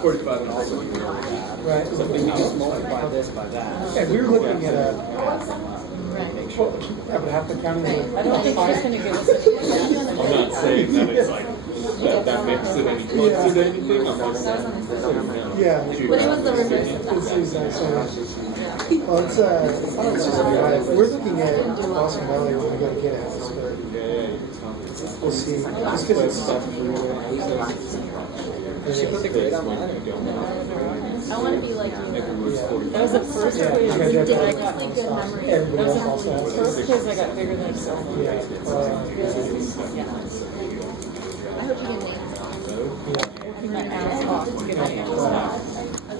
45 and also right. So if you just multiply this by that. Yeah, we were looking at a. Well, that would have to count as I don't think she's going to give us any. I'm not saying that it's like that makes it any closer to anything. I'm just saying. yeah. But it was the reverse of It's that. exactly. Well, it's we're looking at Awesome Valley. We're going to go to get at this, but we'll see. Just because it's stuff. She put the grade on mine. I want to be like you. Yeah. That was the first quiz You guys have to that I have got. good memory. That Everybody was else also the has. first quiz I got bigger than a cell phone. Yeah. Yeah. I hope you get names. Working my ass off to get my nails out.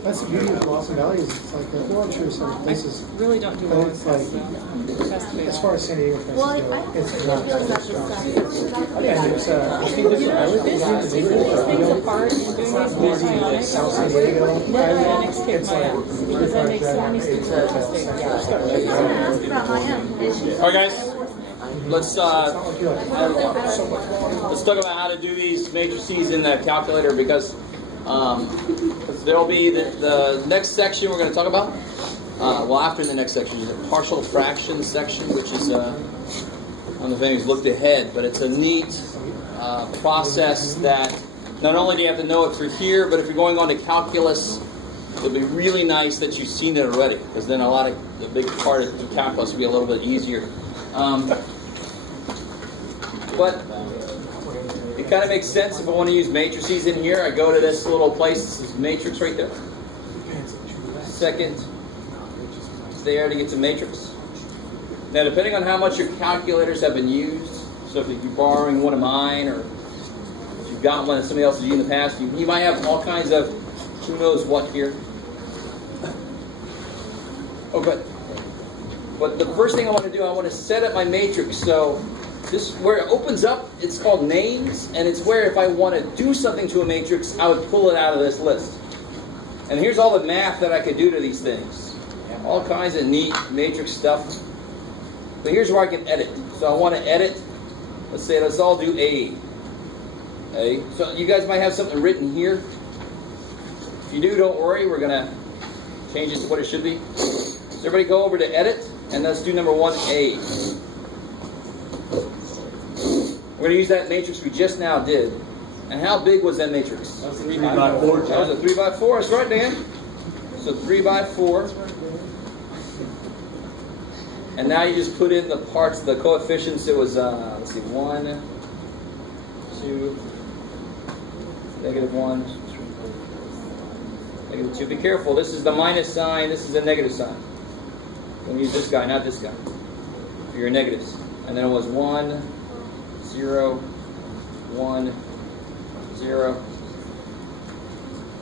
That's the beauty of Awesome Valley is it's like well, I'm sure some I places, really don't do but well it's with like test as far as San Diego places Well, go, I it's feel not about as this strong. stuff. And there's You know, taking these things apart and doing these bionics, South San Diego. bionics kick It's my like ass because I make so many stupid mistakes. Ask about my own. All right, guys. Let's talk about how to do these matrices in the calculator because there'll be the next section we're going to talk about. Well, after the next section is the partial fraction section, which is I don't know if anybody's looked ahead, but it's a neat process that not only do you have to know it for here, but if you're going on to calculus, it'll be really nice that you've seen it already, because then a big part of the calculus will be a little bit easier. But it kind of makes sense if I want to use matrices in here. I go to this little place. This is matrix right there. Second, it's there to get to matrix. Now, depending on how much your calculators have been used, so if you're borrowing one of mine or if you've got one that somebody else has used in the past, you might have all kinds of who knows what here. Oh, but the first thing I want to do, I want to set up my matrix. So this where it opens up, it's called names, and it's where if I want to do something to a matrix, I would pull it out of this list. And here's all the math that I could do to these things. All kinds of neat matrix stuff. But here's where I can edit. So I want to edit. Let's all do A. So you guys might have something written here. If you do, don't worry. We're going to change it to what it should be. So everybody go over to edit, and let's do number 1A. We're going to use that matrix we just now did. And how big was that matrix? That was 3 by 4. That was a 3 by 4. That's right, Dan. So 3 by 4. And now you just put in the parts, the coefficients. It was, let's see, 1, 2, -1, -2. Be careful. This is the minus sign. This is the negative sign. Don't use this guy, not this guy, for your negatives. And then it was 1, 0, 1, 0.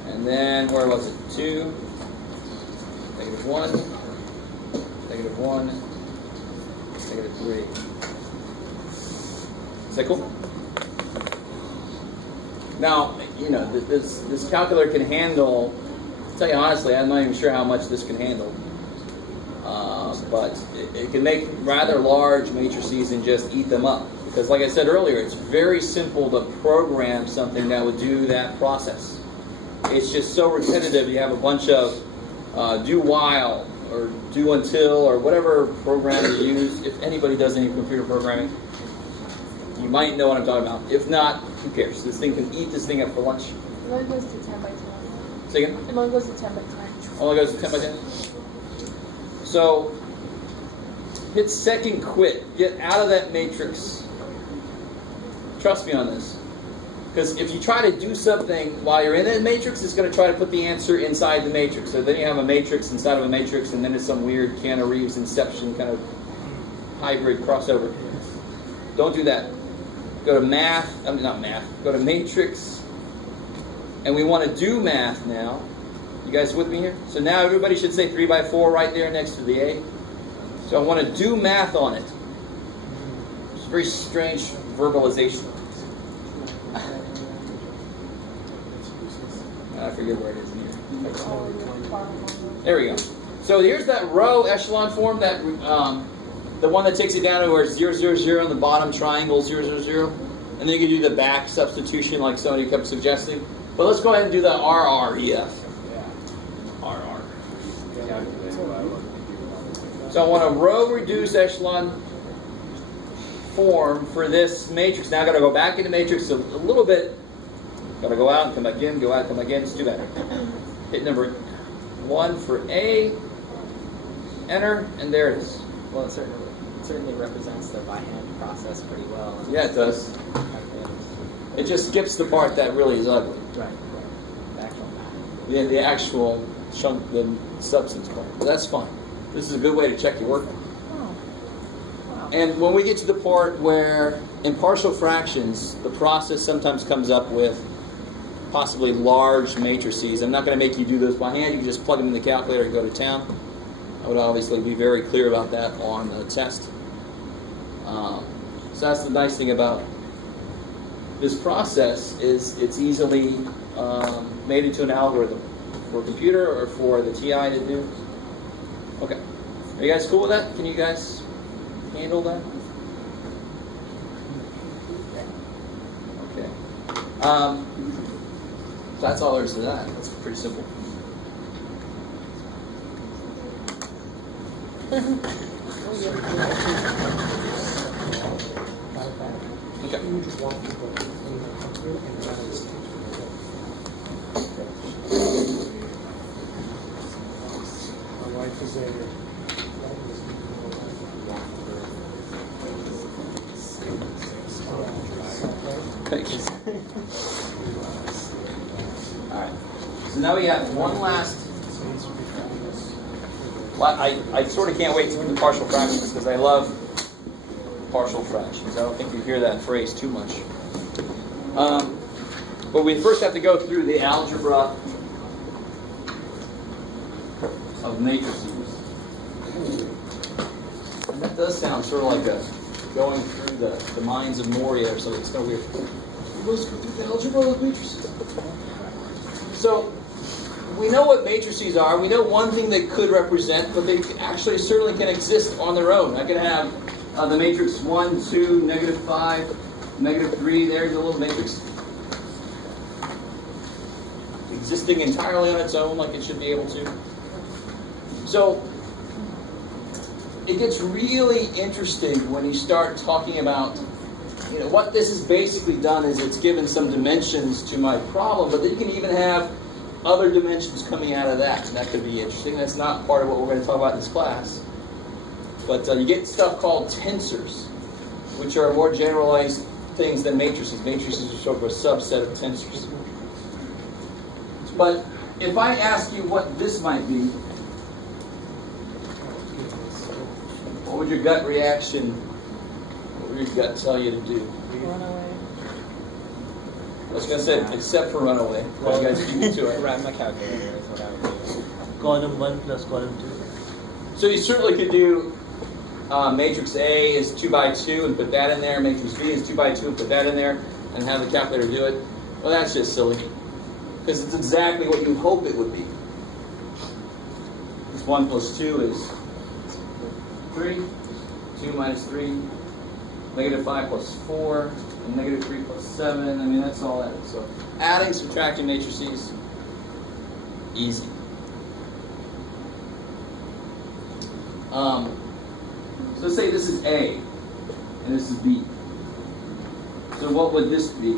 And then, where was it? 2, -1, -1, -3. Is that cool? Now, you know, this calculator can handle, I'll tell you honestly, I'm not even sure how much this can handle. But it can make rather large matrices and just eat them up. Because like I said earlier, it's very simple to program something that would do that process. It's just so repetitive. You have a bunch of do while or do until or whatever program you use. If anybody does any computer programming, you might know what I'm talking about. If not, who cares? This thing can eat this thing up for lunch. It only goes to 10 by 10. Say again? It only goes to 10 by 10. Only goes to 10 by 10. So hit second quit. Get out of that matrix. Trust me on this. Because if you try to do something while you're in that matrix, it's going to try to put the answer inside the matrix. So then you have a matrix inside of a matrix, and then it's some weird Keanu Reeves Inception kind of hybrid crossover. Don't do that. Go to math. Not math. Go to matrix. And we want to do math now. You guys with me here? So now everybody should say 3 by 4 right there next to the A. So I want to do math on it. It's a very strange verbalization. I forget where it is in here. There we go. So here's that row echelon form, that the one that takes it down to where it's 0, 0, 0 on the bottom triangle, 0, 0, 0. And then you can do the back substitution like somebody kept suggesting. But let's go ahead and do the RREF. RR. So I want a row reduced echelon form for this matrix. Now I've got to go back into matrix a little bit. Got to go out and come back in, go out, come back in. Let's do that. Hit number 1 for A. Enter, and there it is. Well, it certainly represents the by hand process pretty well. Yeah, it does. It just skips the part that really is ugly. Right. The actual math. Yeah, the actual chunk, the substance part. But that's fine. This is a good way to check your work. And when we get to the part where, in partial fractions, the process sometimes comes up with possibly large matrices. I'm not going to make you do those by hand. You can just plug them in the calculator and go to town. I would obviously be very clear about that on the test. So that's the nice thing about this process is it's easily made into an algorithm for a computer or for the TI to do. Okay. Are you guys cool with that? Can you guys handle that? Okay. That's all there is to that. That's pretty simple. Okay. My wife is a Thank you. All right. So now we have one last. Well, I sort of can't wait to do the partial fractions because I love partial fractions. I don't think you hear that phrase too much. But we first have to go through the algebra of matrices. And that does sound sort of like going through the minds of Moria or something. It's kind of weird. Let's go through the algebra of matrices. So, we know what matrices are. We know one thing they could represent, but they actually certainly can exist on their own. I could have the matrix 1, 2, -5, -3. There's a little matrix existing entirely on its own like it should be able to. So, it gets really interesting when you start talking about, what this has basically done is it's given some dimensions to my problem, but then you can even have other dimensions coming out of that, and that could be interesting. That's not part of what we're going to talk about in this class. But you get stuff called tensors, which are more generalized things than matrices. Matrices are sort of a subset of tensors. But if I ask you what this might be, what would your gut reaction, what would your gut tell you to do? Run away. I was going to say, except for run away. You guys beat me to it. Run my calculator is what I would do. Column 1 plus column 2. So you certainly could do matrix A is 2 by 2 and put that in there. Matrix B is 2 by 2 and put that in there and have the calculator do it. Well, that's just silly. Because it's exactly what you hope it would be. Because 1 plus 2 is 3. 2 minus 3. -5 plus 4. And -3 plus 7. I mean, that's all that is. So adding, subtracting matrices, easy. So let's say this is A, and this is B. So what would this be?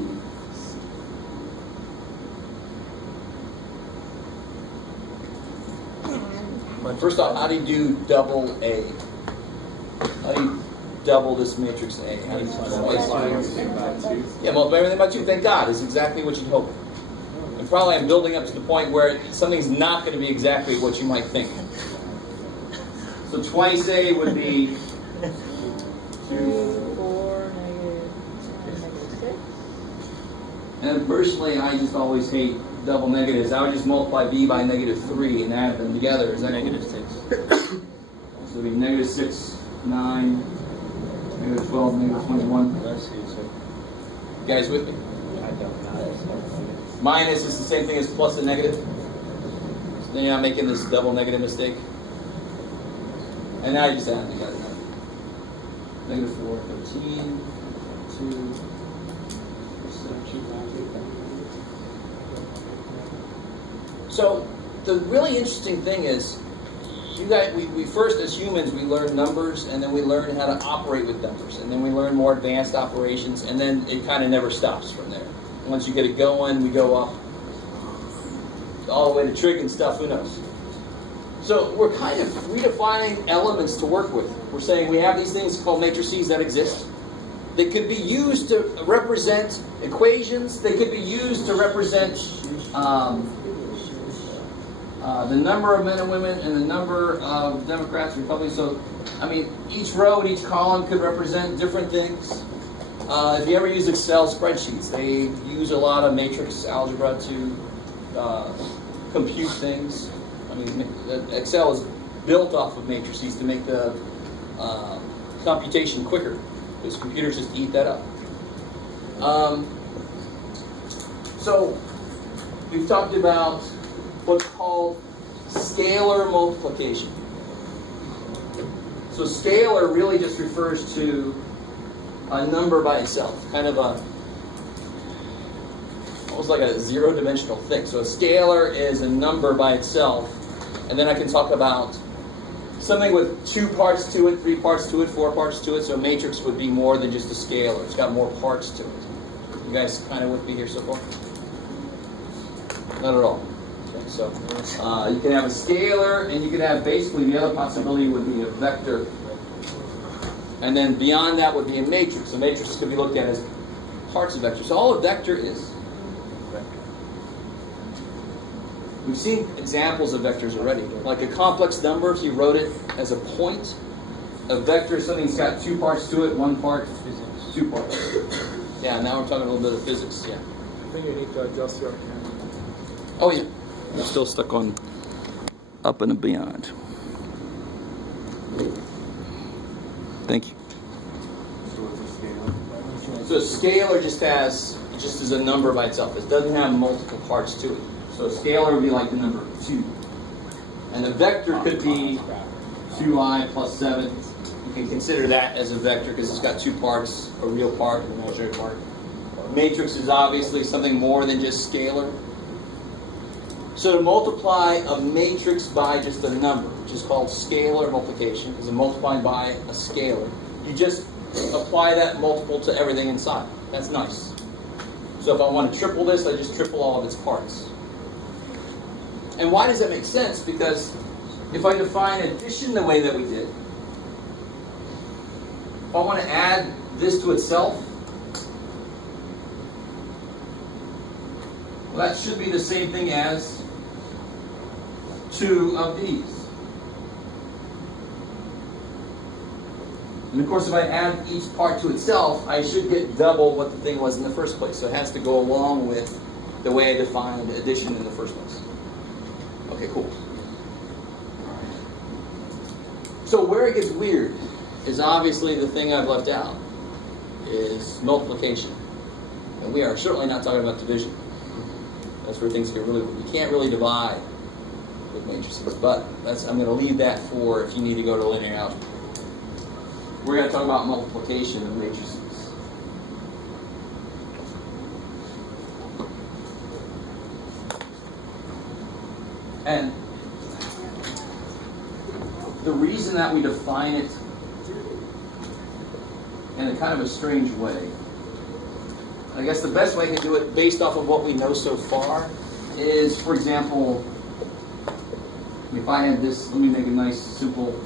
First off, how do you do double A? How do you double this matrix A? How do you multiply everything by 2? Yeah, multiply everything by 2. Thank God. It's exactly what you'd hope. And probably I'm building up to the point where something's not going to be exactly what you might think. So twice A would be 2, 4, -6. And personally, I just always hate double negatives. I would just multiply B by -3 and add them together. Is that -6? So it'd be -6, 9, -12, -21. You guys with me? I don't know. Minus is the same thing as plus and negative. So then you're not making this double negative mistake. And now you just add them together. -4, 13, 2, 17, So the really interesting thing is, we first, as humans, we learn numbers, and then we learn how to operate with numbers, and then we learn more advanced operations, and then it kind of never stops from there. Once you get it going, we go up all the way to trig and stuff, who knows. So we're kind of redefining elements to work with. We're saying we have these things called matrices that exist. They could be used to represent equations. They could be used to represent the number of men and women and the number of Democrats, Republicans. So, I mean, each row and each column could represent different things. If you ever use Excel spreadsheets, they use a lot of matrix algebra to compute things. I mean, Excel is built off of matrices to make the computation quicker, because computers just eat that up. So, we've talked about what's called scalar multiplication. So scalar really just refers to a number by itself, kind of almost like a zero-dimensional thing. So a scalar is a number by itself, and then I can talk about something with 2 parts to it, 3 parts to it, 4 parts to it. So a matrix would be more than just a scalar. It's got more parts to it. You guys kind of with me here so far? Not at all. Okay, so you can have a scalar, and you can have basically the other possibility would be a vector. And then beyond that would be a matrix. A matrix could be looked at as parts of vectors. So all a vector is vector. We've seen examples of vectors already. Like a complex number, if you wrote it as a point, a vector is something that's got 2 parts to it, 1 part, 2 parts. Yeah, now we're talking a little bit of physics, yeah. I think you need to adjust your camera. Oh yeah, I'm still stuck on up and beyond. Thank you. So a scalar just is a number by itself. It doesn't have multiple parts to it. So a scalar would be like the number 2. And the vector could be 2i plus 7. You can consider that as a vector because it's got 2 parts, a real part and an imaginary part. Matrix is obviously something more than just scalar. So to multiply a matrix by just a number, which is called scalar multiplication, is multiplying by a scalar. You just apply that multiple to everything inside. That's nice. So if I want to triple this, I just triple all of its parts. And why does that make sense? Because if I define addition the way that we did, if I want to add this to itself, well, that should be the same thing as 2 of these. And of course, if I add each part to itself, I should get double what the thing was in the first place. So it has to go along with the way I defined addition in the first place. Okay, cool. So where it gets weird is obviously the thing I've left out is multiplication. And we are certainly not talking about division. That's where things get really weird. You can't really divide with matrices, but I'm going to leave that for if you need to go to linear algebra. We're going to talk about multiplication of matrices. And the reason that we define it in a kind of a strange way, I guess the best way to do it based off of what we know so far is, for example, if I had this, let me make a nice simple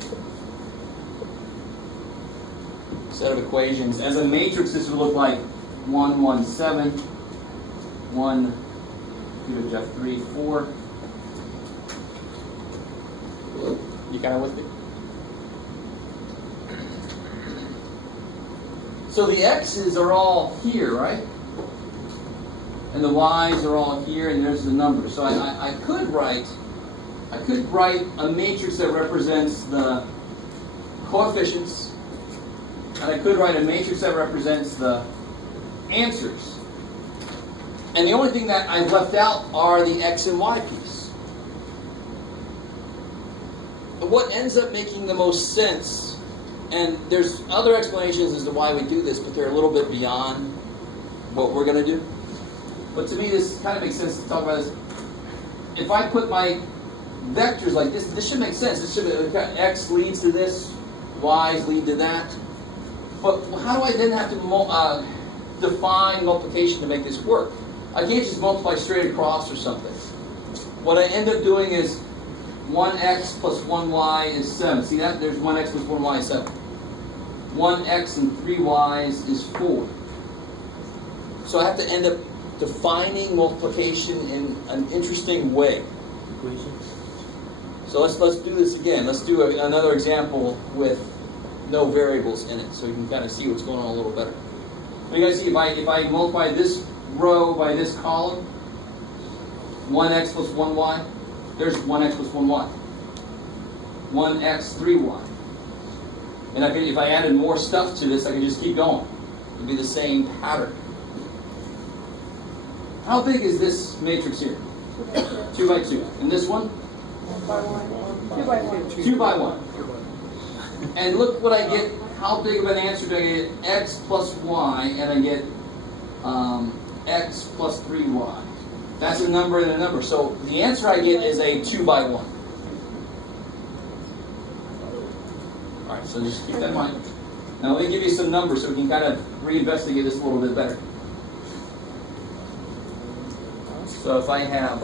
set of equations. As a matrix, this would look like 1, 1, 7, 1, 2 to Jeff 3, 4. You kind of with me? So the x's are all here, right? And the y's are all here, and there's the number. So I could write a matrix that represents the coefficients, and I could write a matrix that represents the answers. And the only thing that I've left out are the x and y piece. But what ends up making the most sense, and there's other explanations as to why we do this, but they're a little bit beyond what we're going to do. But to me, this kind of makes sense to talk about this. if I put my vectors like this should make sense. This should x leads to this, y's lead to that. But how do I then have to define multiplication to make this work? I can't just multiply straight across or something. What I end up doing is 1x plus 1y is 7. See that? There's 1x plus 1y is 7. 1x and 3y's is 4. So I have to end up defining multiplication in an interesting way. Equations. So let's do this again. Let's do another example with no variables in it, so you can kind of see what's going on a little better. So you guys see, if I multiply this row by this column, 1x plus 1y, there's 1x plus 1y. 1x, 3y. And if I added more stuff to this, I could just keep going. It'd be the same pattern. How big is this matrix here? 2 by 2. And this one? 1 by 1. 2 by 1. 2 by 1. And look what I get. How big of an answer do I get? X plus y, and I get x plus 3y. That's a number and a number. So the answer I get is a 2 by 1. All right, so just keep that in mind. Now let me give you some numbers so we can kind of reinvestigate this a little bit better. So if I have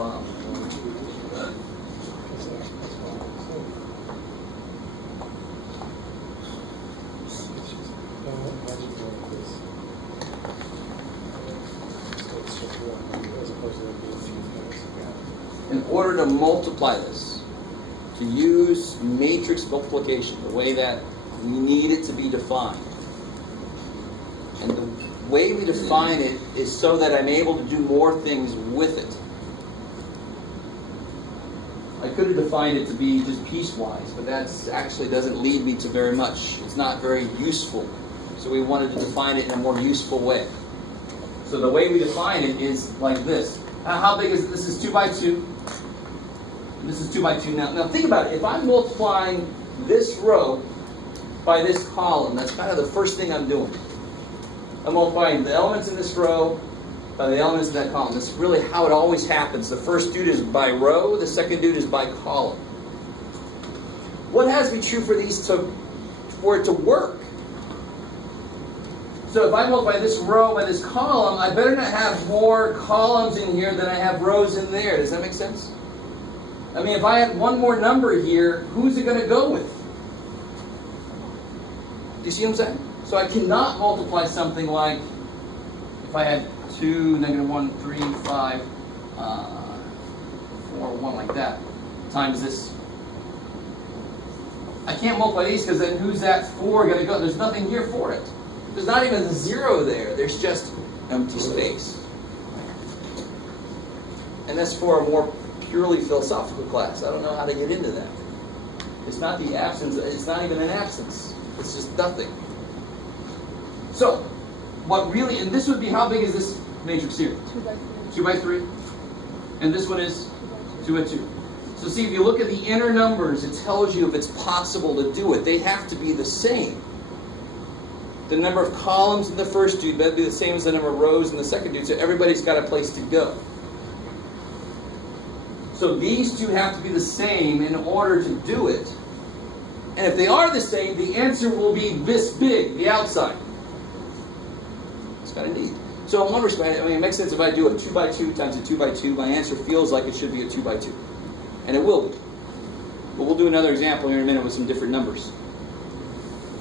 in order to multiply this, to use matrix multiplication, the way that we need it to be defined. And the way we define it is so that I'm able to do more things with it. I could have defined it to be just piecewise, but that actually doesn't lead me to very much. It's not very useful. So we wanted to define it in a more useful way. So the way we define it is like this. How big is this? This is 2 by 2. This is 2 by 2. Now think about it. If I'm multiplying this row by this column, that's kind of the first thing I'm doing. I'm multiplying the elements in this row by the elements in that column. That's really how it always happens. The first dude is by row, the second dude is by column. What has to be true for these for it to work? So if I multiply this row by this column, I better not have more columns in here than I have rows in there. Does that make sense? I mean, if I had one more number here, who's it going to go with? Do you see what I'm saying? So I cannot multiply something like, if I had 2, -1, 3, 5, 4, 1 like that, times this. I can't multiply these because then who's that 4 going to go? There's nothing here for it. There's not even a 0 there. There's just empty space. And that's for a more purely philosophical class. I don't know how to get into that. It's not the absence. It's not even an absence. It's just nothing. So, what really, and this would be, how big is this matrix here? 2 by 3. 2 by 3. And this one is 2 by 2. So see, if you look at the inner numbers, it tells you if it's possible to do it. They have to be the same. The number of columns in the first dude better be the same as the number of rows in the second dude, so everybody's got a place to go. So these two have to be the same in order to do it. And if they are the same, the answer will be this big, the outside. It's kind of neat. So in one respect, I mean, it makes sense if I do a 2 by 2 times a 2 by 2, my answer feels like it should be a 2 by 2. And it will be. But we'll do another example here in a minute with some different numbers.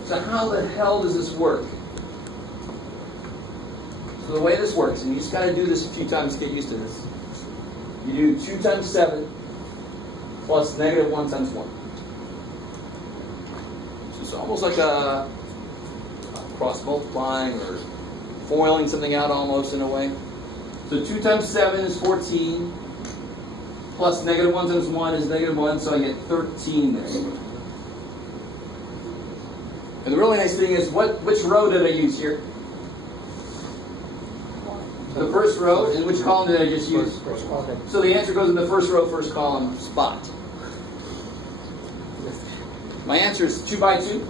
So how the hell does this work? So the way this works, and you just got to do this a few times to get used to this. You do 2 times 7 plus -1 times 1. So it's almost like a cross multiplying or foiling something out almost in a way. So 2 times 7 is 14. Plus -1 times 1 is -1, so I get 13 there. And the really nice thing is, which row did I use here? The first row. And which column did I just use? First column. So the answer goes in the first row, first column spot. My answer is 2 by 2.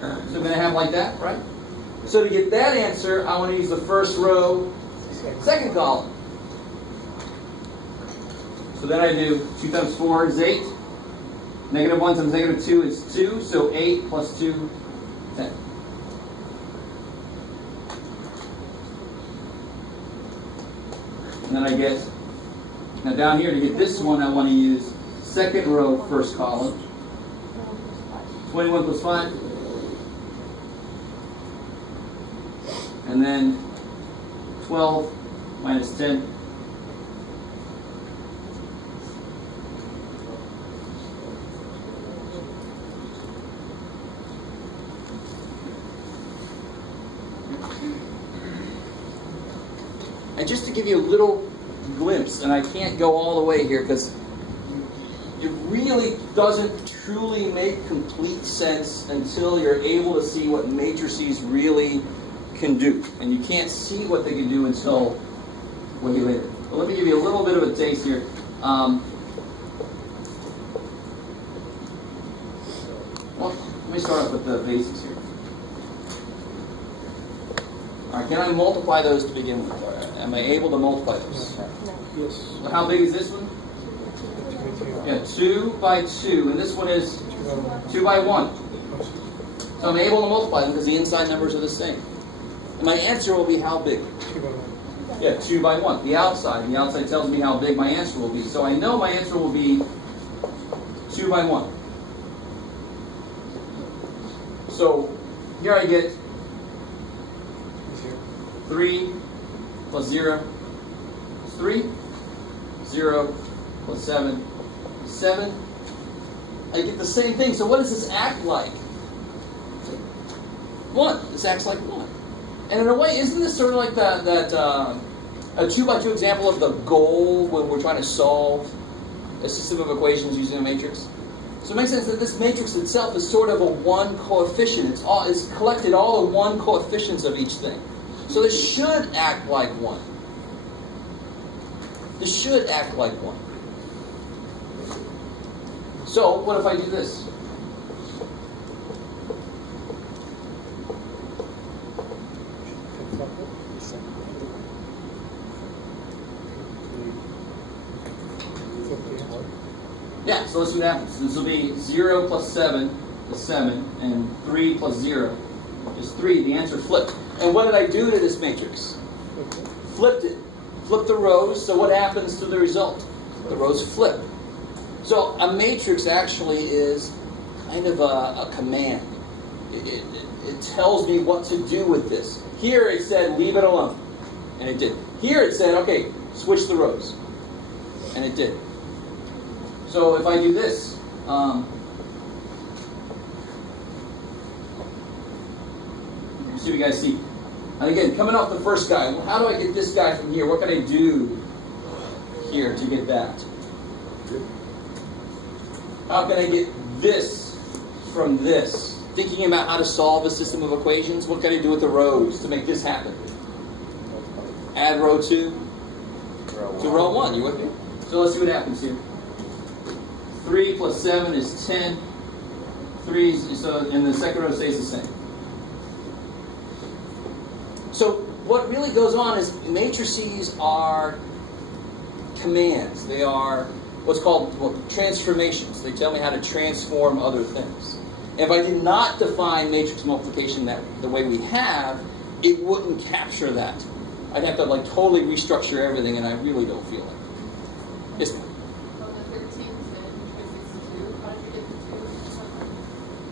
So I'm going to have like that, right? So to get that answer, I want to use the first row, second column. So So then I do 2 times 4 is 8. Negative 1 times negative 2 is 2. So 8 plus 2, 10. And then I get, now down here to get this one, I want to use second row, first column. 21 plus 5. And then 12 minus 10. And just to give you a little glimpse, and I can't go all the way here because it really doesn't truly make complete sense until you're able to see what matrices really can do. And you can't see what they can do until way later. But let me give you a little bit of a taste here. Well, let me start off with the basics here. All right, can I multiply those to begin with? Am I able to multiply those? Yes. How big is this one? Yeah, 2 by 2, and this one is 2 by 1. So I'm able to multiply them because the inside numbers are the same. And my answer will be how big? 2 by 1. Yeah, 2 by 1. The outside tells me how big my answer will be. So I know my answer will be 2 by 1. So here I get 3 plus 0 is 3. 0 plus 7 is 7. I get the same thing. So what does this act like? 1. This acts like 1. And in a way, isn't this sort of like a 2 by 2 example of the goal when we're trying to solve a system of equations using a matrix? So it makes sense that this matrix itself is sort of a 1 coefficient. It's collected all the 1 coefficients of each thing. So this should act like 1. This should act like 1. So what if I do this? Yeah, so let's see what happens. This will be 0 plus 7 is 7, and 3 plus 0 is 3. The answer flipped. And what did I do to this matrix? Flipped it. Flipped the rows, so what happens to the result? The rows flip. So a matrix actually is kind of a command. It tells me what to do with this. Here it said, leave it alone. And it did. Here it said, okay, switch the rows. And it did. So if I do this, see what you guys see. And again, coming off the first guy, how do I get this guy from here? What can I do here to get that? How can I get this from this? Thinking about how to solve a system of equations, what can I do with the rows to make this happen? Add row 2 to row 1. You with me? So let's see what happens here. 3 plus 7 is 10. 3, so, and the second row stays the same. So what really goes on is matrices are commands. They are what's called transformations. They tell me how to transform other things. And if I did not define matrix multiplication the way we have, it wouldn't capture that. I'd have to like totally restructure everything, and I really don't feel like it. Yes, ma'am.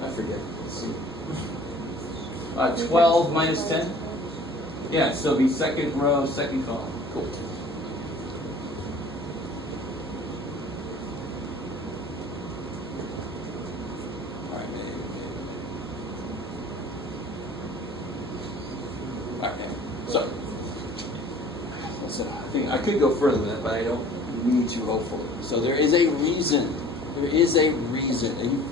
I forget. Let's see. 12 minus 10. Yeah, so it'll be second row, second column. Cool. Okay. So, listen, I think I could go further with it, but I don't need to, hopefully. So there is a reason. There is a reason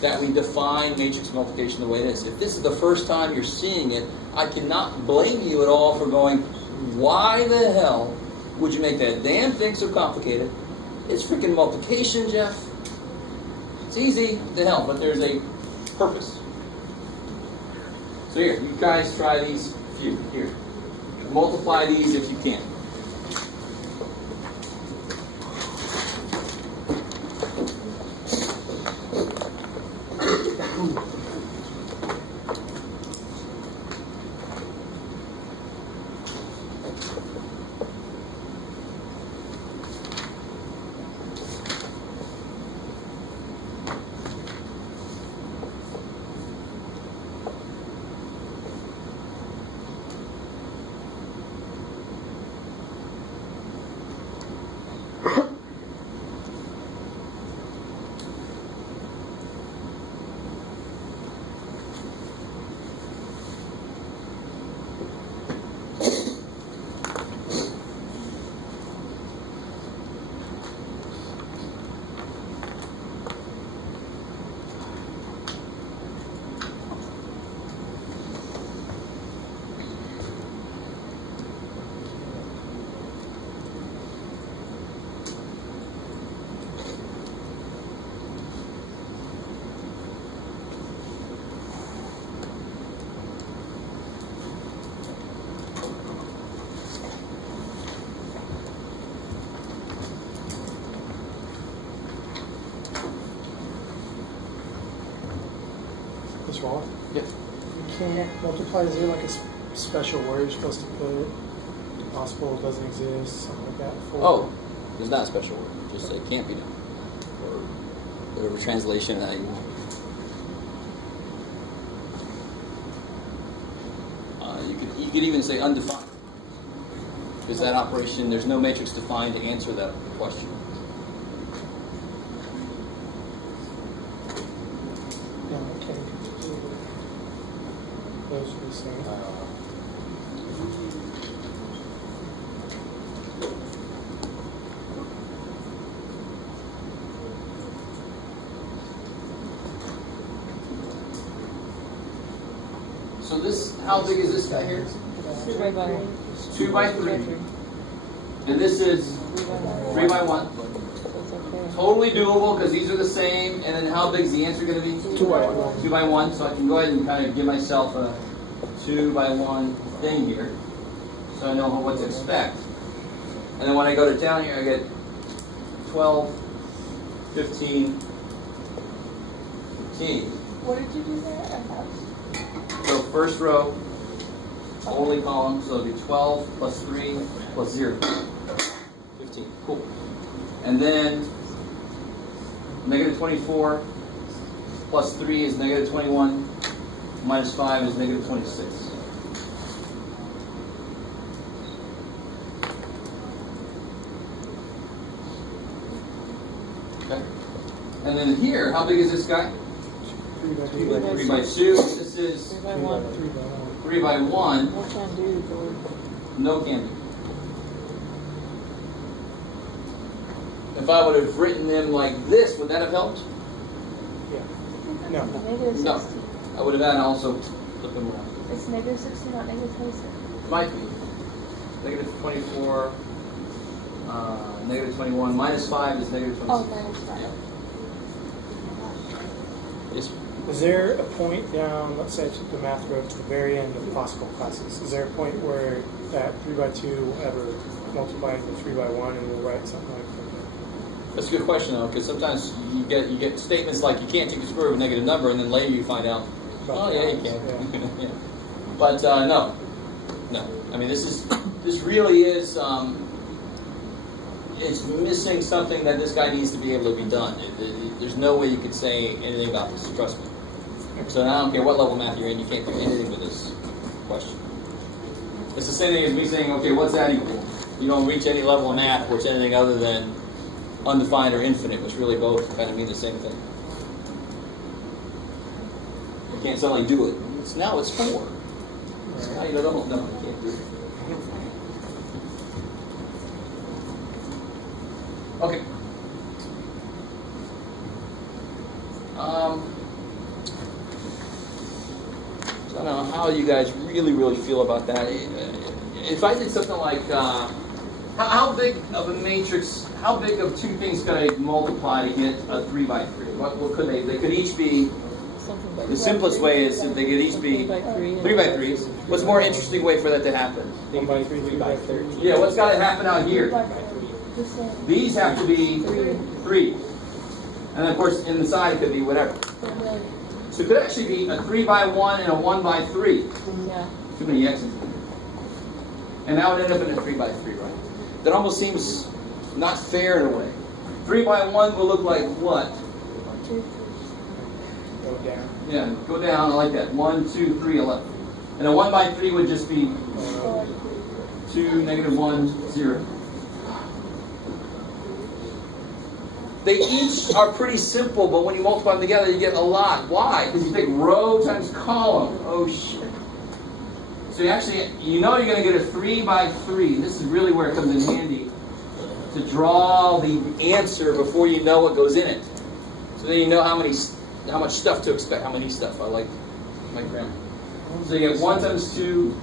that we define matrix multiplication the way it is. If this is the first time you're seeing it, I cannot blame you at all for going, why the hell would you make that damn thing so complicated? It's freaking multiplication, Jeff. It's easy to hell, but there's a purpose. So here, you guys try these few. Here. Multiply these if you can. What's wrong? Yep. You can't multiply. Is there like a special word you're supposed to put? Possible doesn't exist, something like that. Oh, there's not a special word. Just it can't be done. Or whatever translation you could even say undefined. Because that operation, there's no matrix defined to answer that question. Yeah, okay. Those are the same. So this, how big is this guy here? 2 by 1. 2 by 3. And this is 3 by 1. Totally doable because these are the same. And then how big is the answer going to be? 2 by 1. 2 by 1. So I can go ahead and kind of give myself a 2 by 1 thing here. So I know what to expect. And then when I go to down here, I get 12, 15, 15. What did you do there? So first row, only column, so it'll be 12 plus 3 plus 0. 15. Cool. And then negative 24 plus 3 is negative 21, minus 5 is negative 26. Okay. And then here, how big is this guy? 3 by 2. 3 by 2. This is 3 by 1. 3 by 1. What can do, George? No can do. If I would have written them like this, would that have helped? Yeah. No. Negative 60. No. I would have had also flip them around. It's negative 60, not negative 26. Might be. Negative 24, negative 21, minus 5 is negative 26. Oh, minus 5. Yeah. Yes. Is there a point down, let's say I took the math road to the very end of possible classes, is there a point where that 3 by 2 will ever multiply into 3 by 1 and we'll write something like that? That's a good question though, because sometimes you get statements like you can't take the square root of a negative number, and then later you find out, oh yeah, you can. Yeah. But no. I mean, this really is. It's missing something that this guy needs to be able to be done. There's no way you could say anything about this. Trust me. So I don't care what level of math you're in, you can't do anything with this question. It's the same thing as me saying, okay, what's that equal? You don't reach any level of math where it's anything other than undefined or infinite, which really both kind of mean the same thing. You can't suddenly do it. Now it's 4. Now you don't know. You can't do it. Okay. So I don't know how you guys really feel about that. If I did something like, how big of a matrix, how big of two things could I multiply to get a 3 by 3? What could they? They could each be, the simplest way is that they could each be 3 by 3s. What's a more interesting way for that to happen? 1 by 3, 3 by 13. Yeah, what's got to happen out here? These have to be 3. And then, of course, inside it could be whatever. So it could actually be a 3 by 1 and a 1 by 3. Yeah. Too many x's. And that would end up in a 3 by 3, right? That almost seems not fair in a way. 3 by 1 will look like what? Go down. Yeah, go down, I like that. 1, 2, 3, 11. And a 1 by 3 would just be 2, negative 1, 0. They each are pretty simple, but when you multiply them together, you get a lot. Why? Because you take row times column. Oh, shit. So you actually, you know you're going to get a 3 by 3. This is really where it comes in handy to draw the answer before you know what goes in it. So then you know how much stuff to expect. How many stuff? I like my grammar. So you get 1 times 2,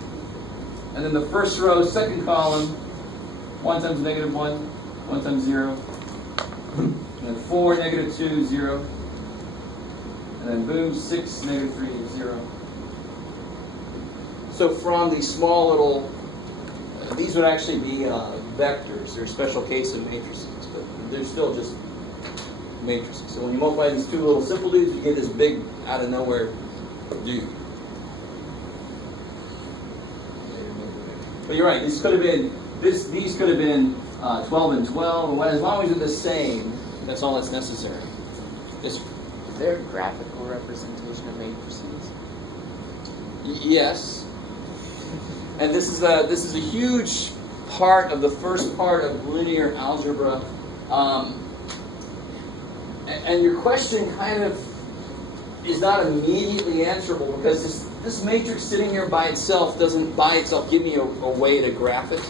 and then the first row, second column, 1 times negative 1, 1 times 0. And then 4, negative 2, 0. And then boom, 6, negative 3, 0. So from these small little, these would actually be vectors. They're a special case of matrices, but they're still just matrices. So when you multiply these two little simple dudes, you get this big, out of nowhere dude. But you're right, these could have been, these could have been 12 and 12, or as long as they're the same, that's all that's necessary. Is there a graphical representation of matrices? Yes. And this is a huge part of the first part of linear algebra. And your question kind of is not immediately answerable because this matrix sitting here by itself doesn't by itself give me a way to graph it.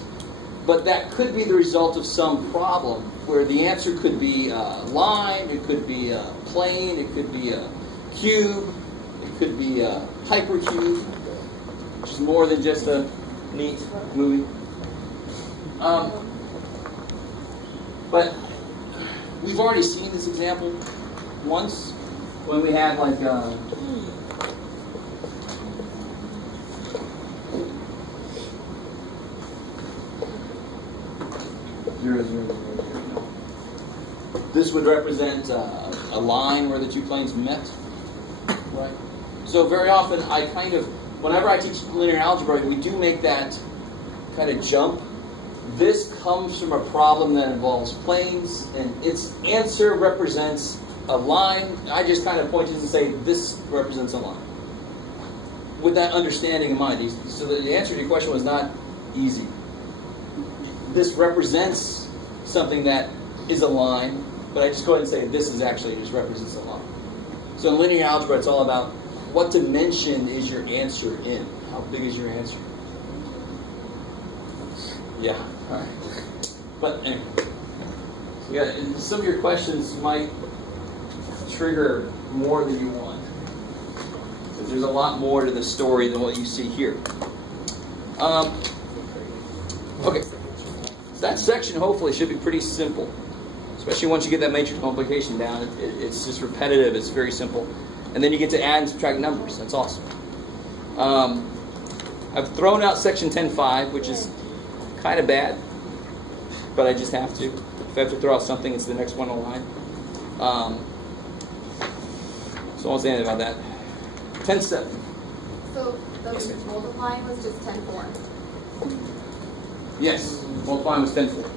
But that could be the result of some problem where the answer could be a line, it could be a plane, it could be a cube, it could be a hypercube, which is more than just a neat movie. But we've already seen this example once when we had like 0, 0, 0, 0. This would represent a line where the two planes met, right? So very often whenever I teach linear algebra, we do make that kind of jump. This comes from a problem that involves planes, and its answer represents a line. I just kind of point to this and say, this represents a line. With that understanding in mind. So the answer to your question was not easy. This represents something that is a line, but I just go ahead and say this is actually just represents a line. So in linear algebra, it's all about what dimension is your answer in? How big is your answer? Yeah, all right. But anyway, so yeah, some of your questions might trigger more than you want. Because there's a lot more to the story than what you see here. Okay. That section hopefully should be pretty simple, especially once you get that matrix multiplication down. It's just repetitive. It's very simple, and then you get to add and subtract numbers. That's awesome. I've thrown out section 10.5, which is kind of bad, but I just have to. If I have to throw out something, it's the next one in line. So I won't say anything about that. 10.7. So the multiplying was just 10.4. Yes, multiplying was 10.4.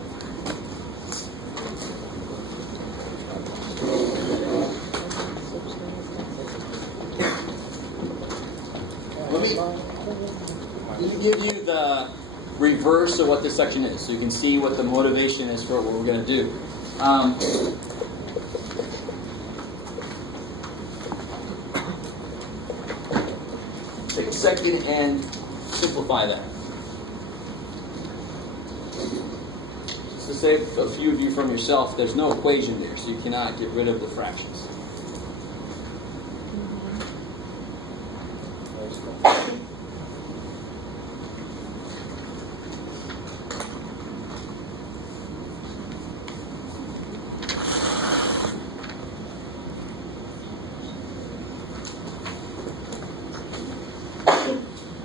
Let me give you the reverse of what this section is, so you can see what the motivation is for what we're going to do. Take a second and simplify that. Just to save a few of you from yourself, there's no equation there, so you cannot get rid of the fractions.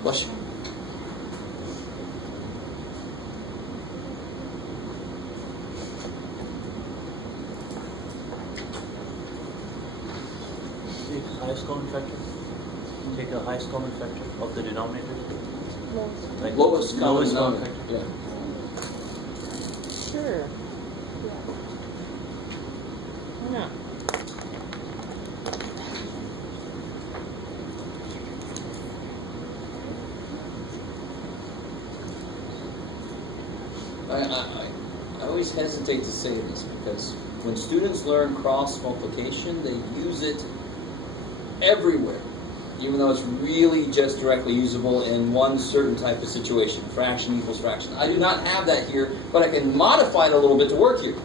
Bless you. highest common factor? Take a highest common factor of the denominator. Like Lowest common common factor. factor. Yeah. Sure. Why not? I always hesitate to say this because when students learn cross multiplication, they use it everywhere, even though it's really just directly usable in one certain type of situation. Fraction equals fraction. I do not have that here, but I can modify it a little bit to work here.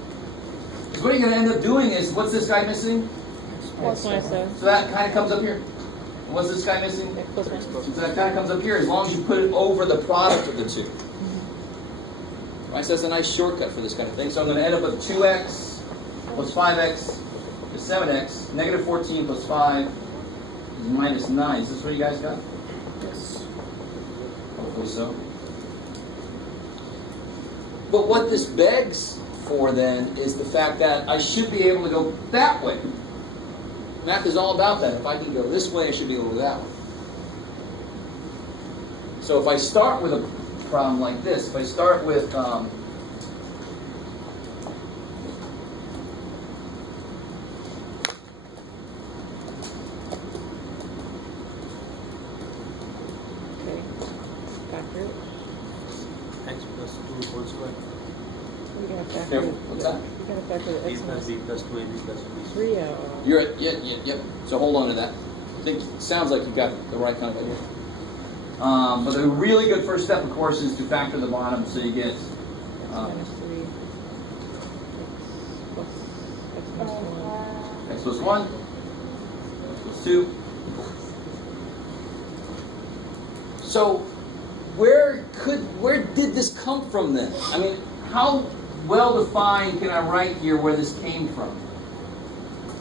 Because what you're going to end up doing is, what's this guy missing? That's what I said. So that kind of comes up here. And what's this guy missing? X plus 1. So that kind of comes up here as long as you put it over the product of the two. Right, so that's a nice shortcut for this kind of thing. So I'm going to end up with 2x plus 5x is 7x. Negative 14 plus 5 is minus 9. Is this what you guys got? Yes. Hopefully so. But what this begs for then is the fact that I should be able to go that way. Math is all about that. If I can go this way, I should be able to go that way. So if I start with a problem like this, if I start with Okay. Factor it. X plus 2 whole square. We gotta factor Here, it. what's that? You gotta factor the A X plus minus B plus 2AB plus B. 3 out. you're at, yep. So hold on to that. I think it sounds like you've got the right kind of idea. But the really good first step, of course, is to factor the bottom so you get X minus 3. X plus 1. x plus 1, x plus 2. So where did this come from then? I mean, how well defined can I write here where this came from?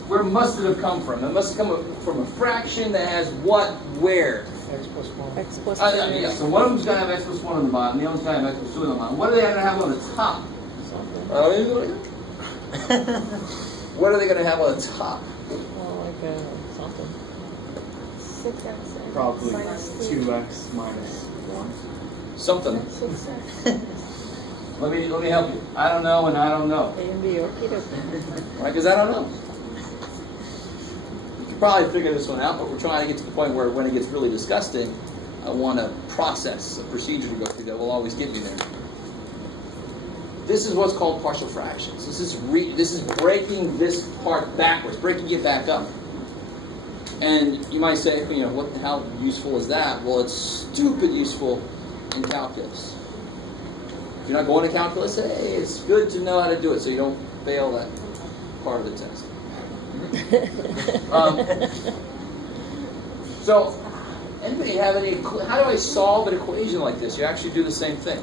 Where must it have come from? It must have come from a fraction that has what, where? X plus 1. X plus 2. Yeah, so one of them's going to have x plus 1 on the bottom, the other one's going to have x plus 2 on the bottom. What are they going to have on the top? Something. What are they going to have on the top? Well, like something. 6x. Probably minus 2x minus 1. Something. 6x. Let me help you. I don't know and I don't know. A and B, okie dokie. Right? Because I don't know. You could probably figure this one out, but we're trying to get to the point where when it gets really disgusting, I want a process, a procedure to go through that will always get me there. This is what's called partial fractions. This is breaking this part backwards, breaking it back up. And you might say, how useful is that? Well, it's stupid useful in calculus. If you're not going to calculus, hey, it's good to know how to do it so you don't fail that part of the test. So, anybody have any clue? How do I solve an equation like this? You actually do the same thing.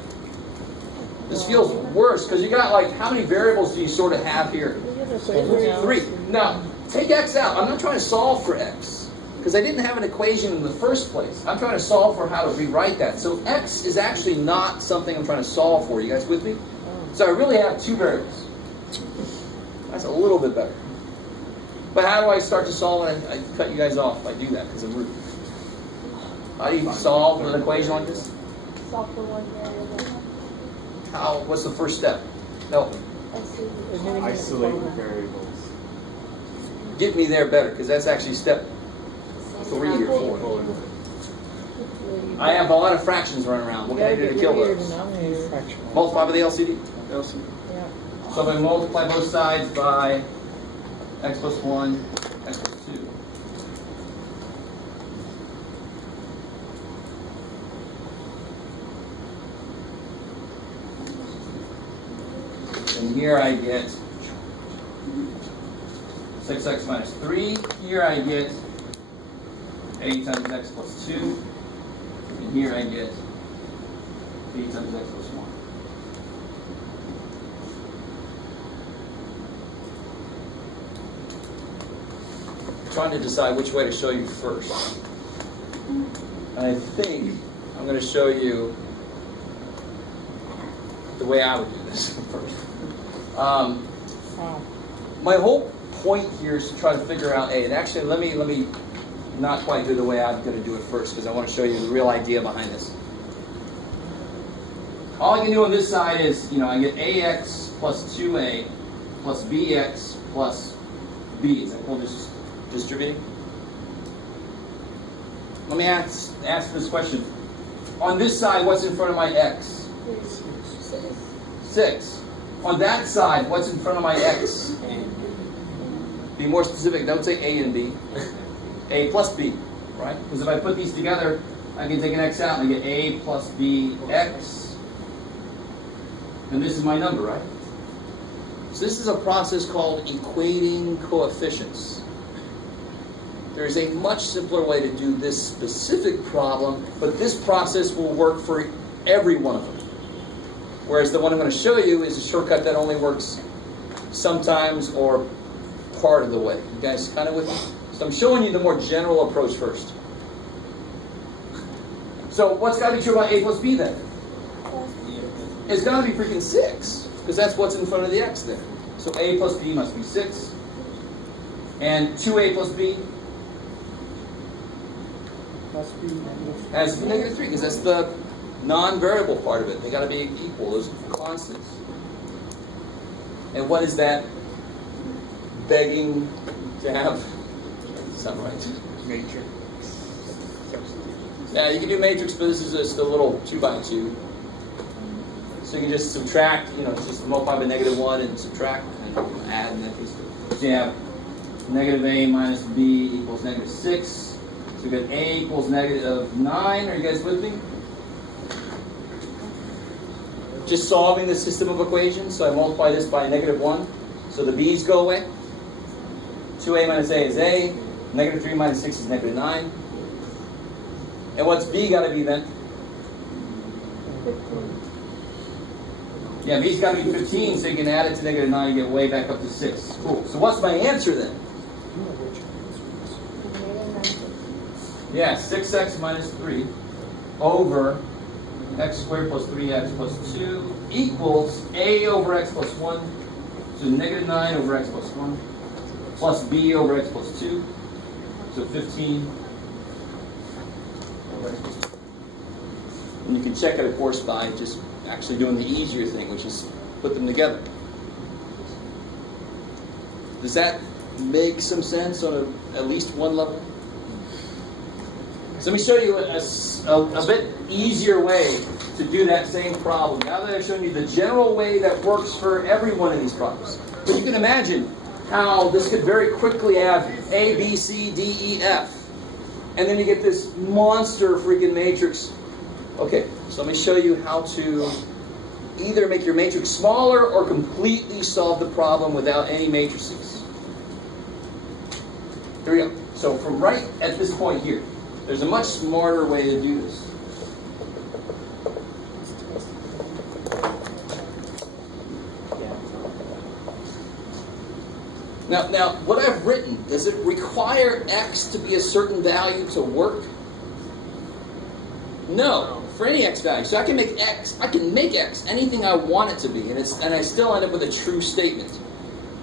This feels worse because you got how many variables do you sort of have here? 3. Now, take x out. I'm not trying to solve for x because I didn't have an equation in the first place. I'm trying to solve for how to rewrite that. So x is actually not something I'm trying to solve for. You guys with me? So I really have 2 variables. That's a little bit better. But how do I start to solve it? I cut you guys off if I do that because I'm rude. How do you solve an equation like this? Solve for one variable. What's the first step? Help me. Isolate variables. Get me there better because that's actually step 3 or 4. I have a lot of fractions running around. What can I do to kill those? Multiply by the LCD? LCD. Yeah. So if I multiply both sides by x plus 1, x plus 2. And here I get 6x minus 3. Here I get a times x plus 2. And here I get b times x plus 1. I'm trying to decide which way to show you first. And I think I'm going to show you the way I would do this first. My whole point here is to try to figure out A. And actually, let me not quite do the way I'm going to do it first, because I want to show you the real idea behind this. All I can do on this side is, I get AX plus 2A plus BX plus B. Is that called distributing? Let me ask this question. On this side, what's in front of my X? 6. On that side, what's in front of my X? Be more specific. Don't say A and B. A plus B, right? Because if I put these together, I can take an X out and I get A plus B X. And this is my number, right? So this is a process called equating coefficients. There is a much simpler way to do this specific problem, but this process will work for every one of them. Whereas the one I'm going to show you is a shortcut that only works sometimes or part of the way. You guys kind of with me? So I'm showing you the more general approach first. So what's got to be true about A plus B then? It's got to be freaking 6, because that's what's in front of the X there. So A plus B must be 6. And 2A plus B has to be negative 3, because that's the non-variable part of it. They got to be equal. Those are constants. And what is that begging to have? Sound right? Matrix. Yeah, you can do matrix, but this is just a little 2 by 2. So you can just subtract, just multiply by -1 and subtract and add in that case. So you have negative A minus B equals -6. So you get A equals -9. Are you guys with me? Just solving the system of equations. So I multiply this by -1. So the B's go away. 2A minus A is A. -3 minus 6 is -9. And what's B got to be then? 15. Yeah, B's got to be 15, so you can add it to -9 and get way back up to 6. Cool. So what's my answer then? Yeah, 6x minus 3 over x squared plus 3x plus 2 equals A over x plus 1. So -9 over x plus 1 plus B over x plus 2. So 15 over x plus 2. And you can check it, of course, by just actually doing the easier thing, which is put them together. Does that make some sense on at least one level? So let me show you a bit easier way to do that same problem. Now that I've shown you the general way that works for every one of these problems. But you can imagine how this could very quickly have A, B, C, D, E, F. And then you get this monster freaking matrix. Okay, so let me show you how to either make your matrix smaller or completely solve the problem without any matrices. Here we go. So from right at this point here, there's a much smarter way to do this. Now, what I've written, does it require x to be a certain value to work? No, for any x value. So I can make x anything I want it to be, and I still end up with a true statement.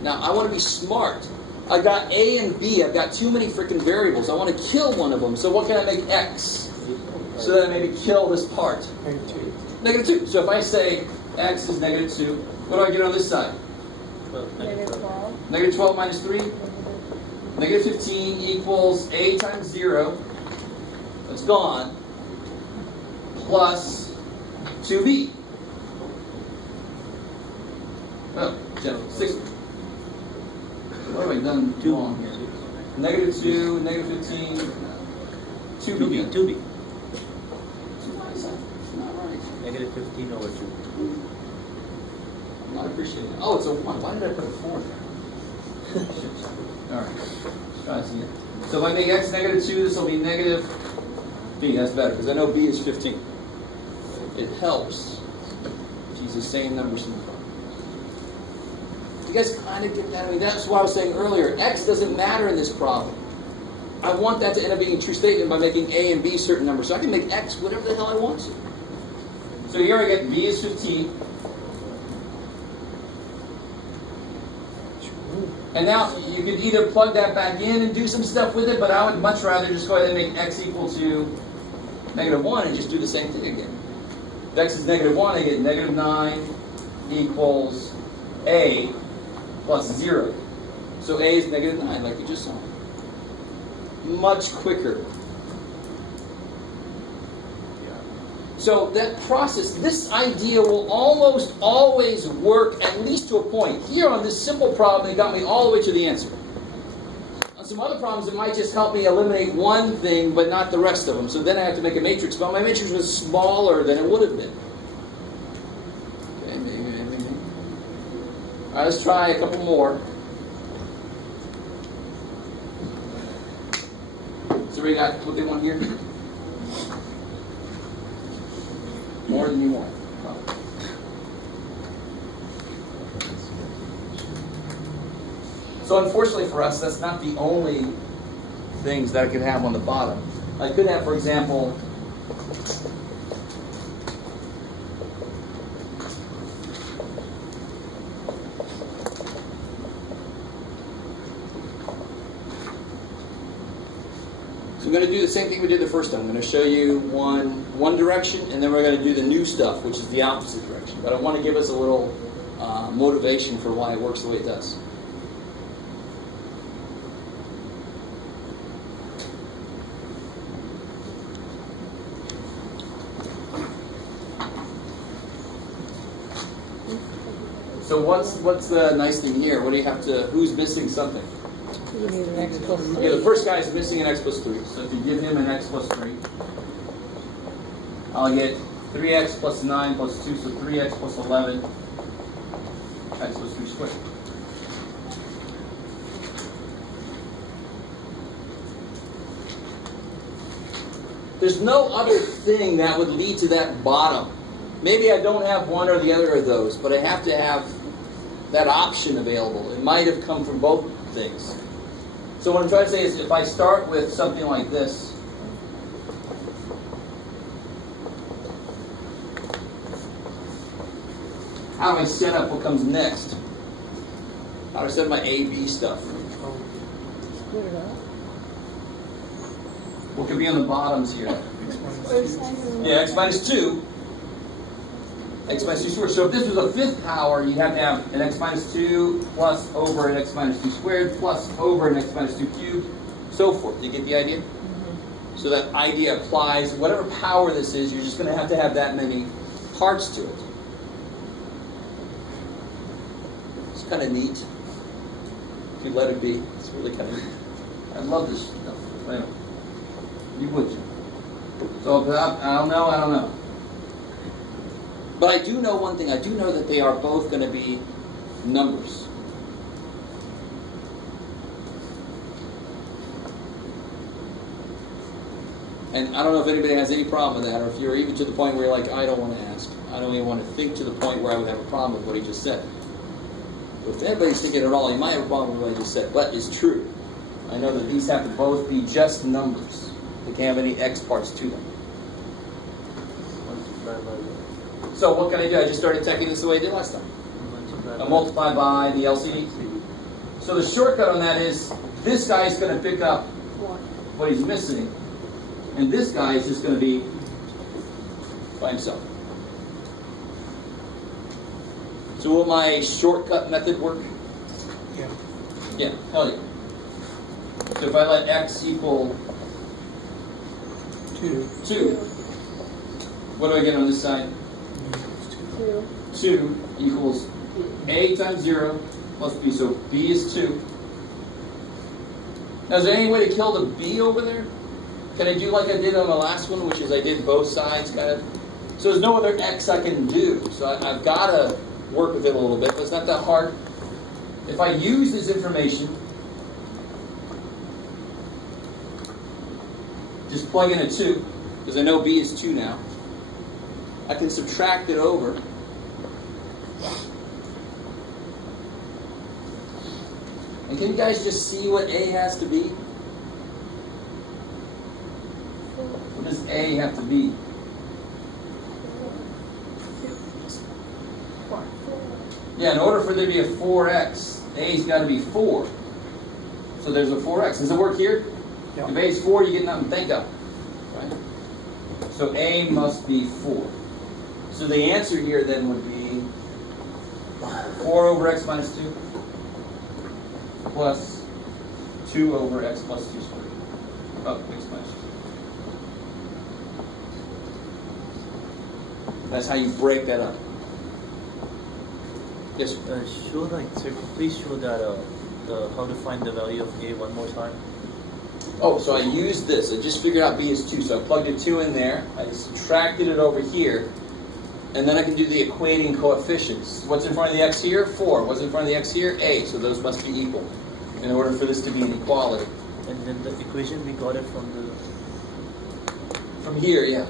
Now, I want to be smart. I've got A and B. I've got too many freaking variables. I want to kill one of them. So what can I make x? So that I maybe kill this part. -2. So if I say x is -2, what do I get on this side? -12 minus 3. -15 equals A times 0. That's gone. Plus 2B. Oh, generally 6. What have I done wrong here? -2, -15, 2B. 2B. It's not right. -15 over 2. I'm not appreciating it. Oh, it's a 1. Why did I put a 4 there? Alright. Let's try this again. So if I make x -2, this will be negative B. That's better, because I know B is 15. It helps to use the same numbers in the front. You guys kind of get that? I mean, that's what I was saying earlier. X doesn't matter in this problem. I want that to end up being a true statement by making A and B certain numbers. So I can make X whatever the hell I want to. So here I get B is 15. And now you could either plug that back in and do some stuff with it, but I would much rather just go ahead and make x equal to -1 and just do the same thing again. If x is -1, I get -9 equals a plus 0. So a is -9, like we just saw. Much quicker. So that process, this idea will almost always work, at least to a point. Here on this simple problem, it got me all the way to the answer. On some other problems, it might just help me eliminate one thing, but not the rest of them. So then I have to make a matrix, but my matrix was smaller than it would have been. Okay, maybe. All right, let's try a couple more. So we got what they want here? More than you want. So unfortunately for us, that's not the only things that I could have on the bottom. I could have, for example, so we're going to do the same thing we did the first time. I'm going to show you one direction, and then we're going to do the new stuff, which is the opposite direction. But I want to give us a little motivation for why it works the way it does. So what's the nice thing here? What do you have to? Who's missing something? You need an x plus 3. Yeah, the first guy is missing an x plus 3. So if you give him an x plus 3, I'll get 3x plus 9 plus 2, so 3x plus 11, x plus 3 squared. There's no other thing that would lead to that bottom. Maybe I don't have one or the other of those, but I have to have that option available. It might have come from both things. So what I'm trying to say is if I start with something like this, how do I set up what comes next? How do I set up my A, B stuff? Split it up. What could be on the bottoms here? Yeah, x minus 2. X minus 2 squared. So if this was a fifth power, you'd have to have an x minus 2 plus over an x minus 2 squared plus over an x minus 2 cubed, so forth. Do you get the idea? Mm-hmm. So that idea applies. Whatever power this is, you're just going to have that many parts to it. It's kind of neat. If you let it be, it's really kind of neat. I love this stuff. Anyway, you would. So I don't know. But I do know one thing. I do know that they are both going to be numbers. And I don't know if anybody has any problem with that, or if you're even to the point where you're like, I don't want to ask. I don't even want to think to the point where I would have a problem with what he just said. But if anybody's thinking at all, you might have a problem with what I just said. But it's true. I know that these have to both be just numbers. They can't have any x parts to them. So what can I do? I just started checking this the way I did last time. I multiply by the LCD. So the shortcut on that is this guy is going to pick up what he's missing, and this guy is just going to be by himself. So will my shortcut method work? Yeah. Yeah, hell yeah. So if I let x equal 2, what do I get on this side? 2 equals a times 0 plus b. So b is 2. Now, is there any way to kill the b over there? Can I do like I did on the last one, which is I did both sides kind of? So there's no other x I can do. So I've got to work with it a little bit, but it's not that hard. If I use this information, just plug in a 2, because I know b is 2 now. I can subtract it over. And can you guys just see what a has to be? What does a have to be? Yeah, in order for there to be a 4x, A's got to be 4. So there's a 4x. Does it work here? Yeah. If A is 4, you get nothing to think of. Right? So A must be 4. So the answer here then would be 4 over x minus 2 plus 2 over x plus 2 squared. Oh, x minus 2. That's how you break that up. Yes, sir. Please show that how to find the value of A one more time. Oh, so I used this. I just figured out B is 2. So I plugged a 2 in there. I subtracted it over here. And then I can do the equating coefficients. What's in front of the x here? 4. What's in front of the x here? A. So those must be equal in order for this to be an equality. And then the equation, we got it from here, yeah.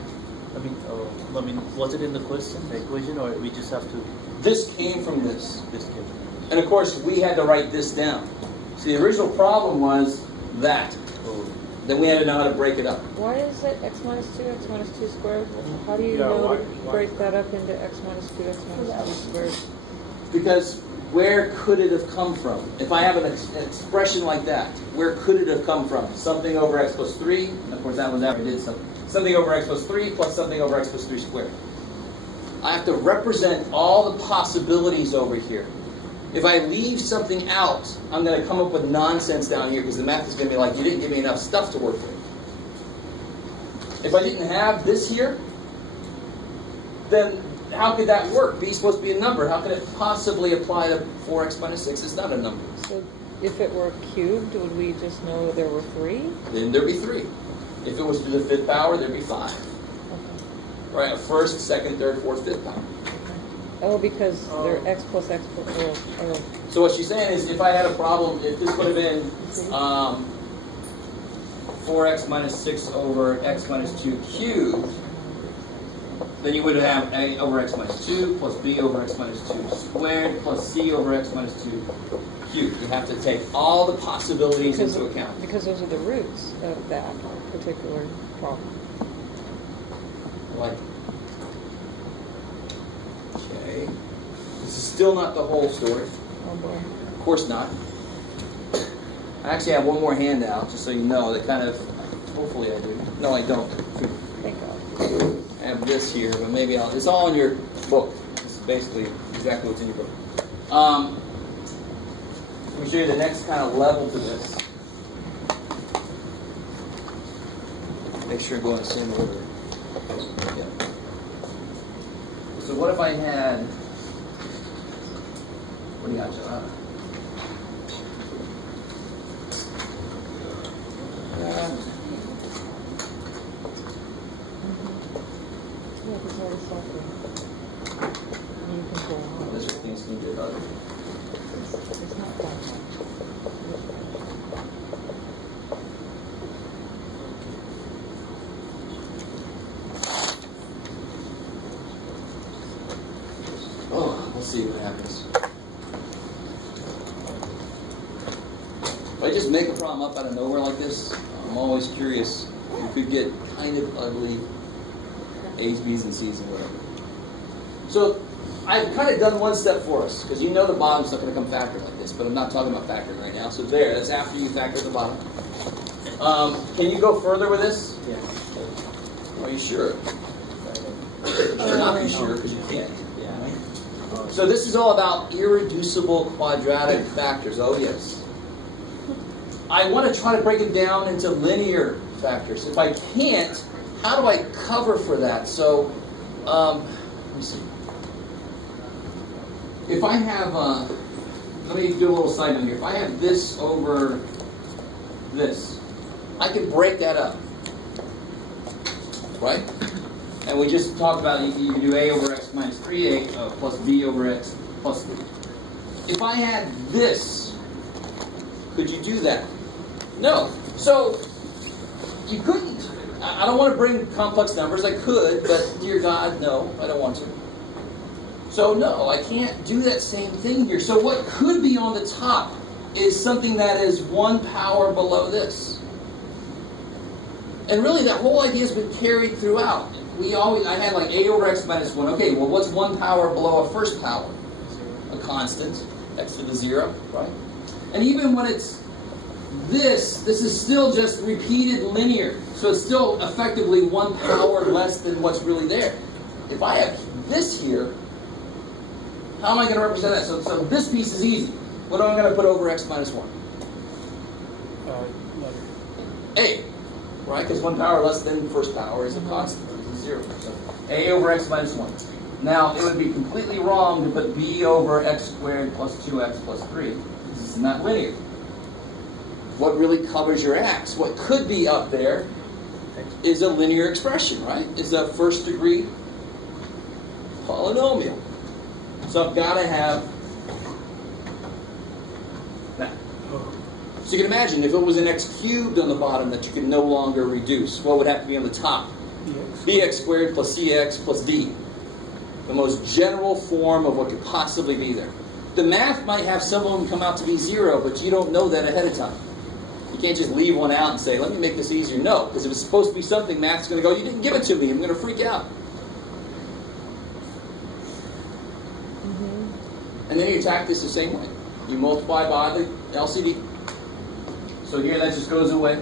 I mean, was it in the question, the equation, or we just have to? This came from this. This came from this. And of course, we had to write this down. So the original problem was that. Oh. Then we had to know how to break it up. Why is it x minus 2 squared? How do you Yeah, know why- to why- break that up into x minus 2 squared? Because where could it have come from? If I have an expression like that, where could it have come from? Something over x plus 3. And of course, that was after I did something. Something over x plus 3 plus something over x plus 3 squared. I have to represent all the possibilities over here. If I leave something out, I'm going to come up with nonsense down here because the math is going to be like, you didn't give me enough stuff to work with. If I didn't have this here, then how could that work? B is supposed to be a number. How could it possibly apply to 4x minus 6? It's not a number. So if it were cubed, would we just know there were 3? Then there'd be 3. If it was to the 5th power, there'd be 5. Okay. Right? First, second, third, fourth, 5th power. Oh, because they're x plus x plus. Oh. So what she's saying is, if I had a problem, if this would have been 4x minus 6 over x minus 2 cubed, then you would have a over x minus 2 plus b over x minus 2 squared plus c over x minus 2 cubed. You have to take all the possibilities into account. Because those are the roots of that particular problem. Like, okay, this is still not the whole story. Oh boy. Of course not. I actually have one more handout, just so you know, that kind of, hopefully I do. No, I don't. Thank God. I have this here, but maybe it's all in your book. It's basically exactly what's in your book. Let me show you the next kind of level to this. Make sure I go in the same order. Yeah. So what if I had, what do you got, Joanna? Yeah, because I was suffering. You can go on. This thing's going to get harder. It's not that much. Oh, we'll see what happens. If I just make a problem up out of nowhere like this, I'm always curious. It could get kind of ugly. A's, B's, and C's, and whatever. So I've kind of done one step for us, because you know the bottom's not going to come factored like this, but I'm not talking about factoring right now. So there, that's after you factor the bottom. Can you go further with this? Yes. Are you sure? You're not be sure, because you can't. So this is all about irreducible quadratic factors. Oh, yes. I want to try to break it down into linear factors. If I can't, how do I cover for that? So, let me see. If I have, let me do a little side note here. If I have this over this, I can break that up. Right? And we just talked about you do a over x minus 3a plus b over x plus 3. If I had this, could you do that? No. So, you couldn't. I don't want to bring complex numbers. I could, but dear God, no, I don't want to. So no, I can't do that same thing here. So what could be on the top is something that is 1 power below this. And really that whole idea has been carried throughout. I had like a over x minus 1. Okay, well what's 1 power below a first power? A constant. x to the 0, right? And even when it's this is still just repeated linear. So it's still effectively 1 power less than what's really there. If I have this here, how am I going to represent that? So this piece is easy. What am I going to put over x minus 1? A, right? Because 1 power less than first power is a constant, it's a 0. So A over x minus 1. Now, it would be completely wrong to put b over x squared plus 2x plus 3. This is not linear. What really covers your x? What could be up there is a linear expression, right? It's a first degree polynomial. So I've got to have that. So you can imagine if it was an x cubed on the bottom that you could no longer reduce, what would have to be on the top? Bx squared plus cx plus d. The most general form of what could possibly be there. The math might have some of them come out to be 0, but you don't know that ahead of time. You can't just leave one out and say, let me make this easier. No, because if it's supposed to be something, math's going to go, you didn't give it to me, I'm going to freak out. And then you attack this the same way. You multiply by the LCD. So here that just goes away.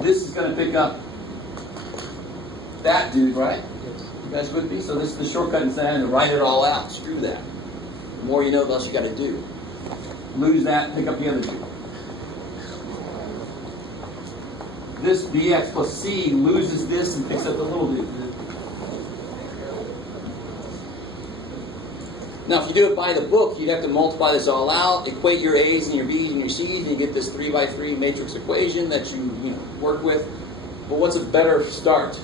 This is going to pick up that dude, right? Yes. You guys with me? So this is the shortcut instead of having to write it all out. Screw that. The more you know, the less you got to do. Lose that, pick up the other two. This bx plus c loses this and picks up the little dude. Now, if you do it by the book, you'd have to multiply this all out, equate your a's and your b's and your c's, and you get this 3x3 matrix equation that you work with. But what's a better start?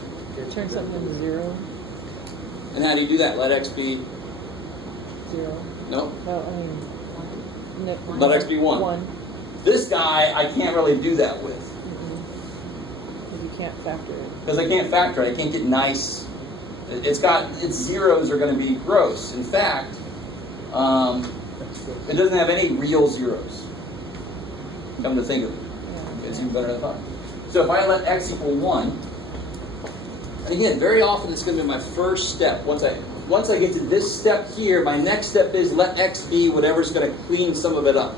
Turn something into 0. And how do you do that? Let x be 0. no. No, I mean. Let x be 1. 1. This guy, I can't really do that with. Because you can't factor it. Because I can't factor it. I can't get nice. Its zeros are going to be gross. In fact, it doesn't have any real zeros. Come to think of it. Yeah. It's even better than I thought. So if I let x equal 1, and again, very often it's going to be my first step. Once I get to this step here, my next step is let x be whatever's going to clean some of it up.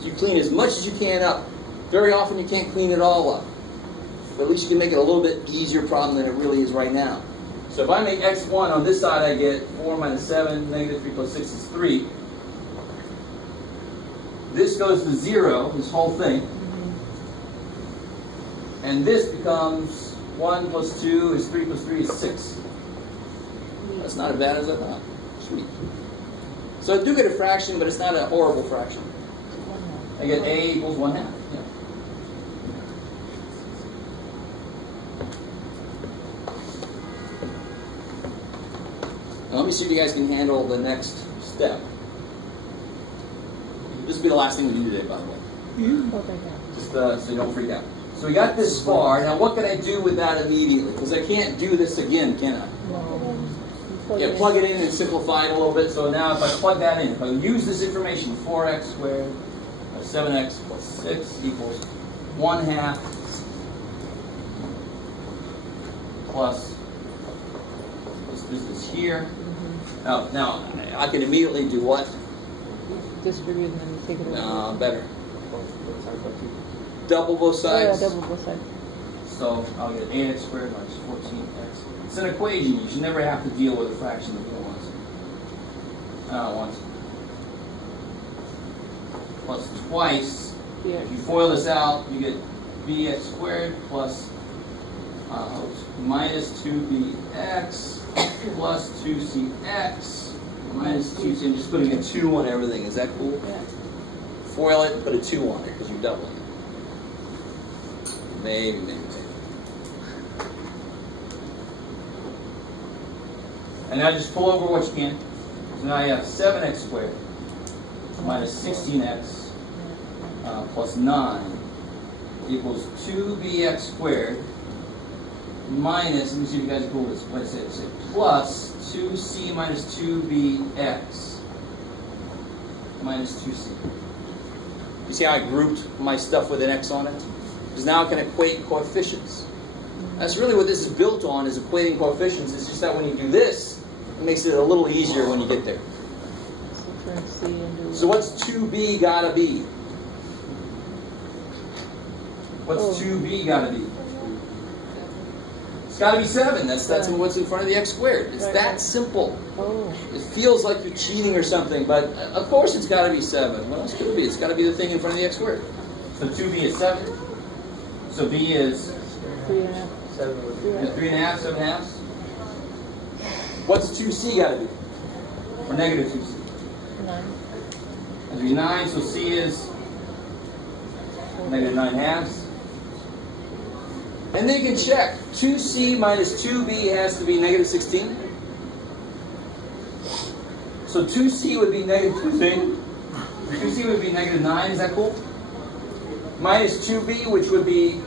So you clean as much as you can up. Very often you can't clean it all up. But at least you can make it a little bit easier problem than it really is right now. So if I make x1 on this side, I get 4 minus 7, negative 3 plus 6 is 3. This goes to 0, this whole thing. And this becomes 1 plus 2 is 3 plus 3 is 6. That's not as bad as I thought. Sweet. So I do get a fraction, but it's not a horrible fraction. I get a equals 1/2. Yeah. Now let me see if you guys can handle the next step. This will be the last thing we do today, by the way. Just so you don't freak out. So we got this far. Now what can I do with that immediately? Because I can't do this again, can I? Yeah, plug it in and simplify it a little bit. So now if I plug that in, if I use this information, 4x squared plus 7x plus 6 equals 1/2 plus this is here. Now I can immediately do what? Distribute and then take it away. No, better. Double both sides. Yeah, double both sides. So I'll get 8x squared minus 14x. It's an equation. You should never have to deal with a fraction that you don't want to. Plus twice. Yeah. If you FOIL this out, you get bx squared plus minus 2bx plus 2cx minus 2c. I'm just putting a 2 on everything. Is that cool? Yeah. FOIL it and put a 2 on it because you're doubling it. Maybe. And now just pull over what you can. So now you have 7x squared minus 16x plus 9 equals 2bx squared minus, let me see if you guys are cool with this. What did I say? Plus 2c minus 2bx minus 2c. You see how I grouped my stuff with an x on it? Because now I can equate coefficients. That's really what this is built on, is equating coefficients. It's just that when you do this, It makes it a little easier when you get there. So what's 2b gotta be? What's 2b gotta be? It's gotta be 7. That's what's in front of the x squared. It's that simple. It feels like you're cheating or something, but of course it's gotta be 7. What else could it be? It's gotta be the thing in front of the x squared. So 2b is 7. So b is 3.5. 3.5, 7.5. What's 2c gotta be? Or negative 2c? 9. That'd be 9, so c is negative 9/2. And then you can check. 2c minus 2b has to be negative 16. So 2c would be negative 2c. 2c would be negative 9, is that cool? Minus 2b, which would be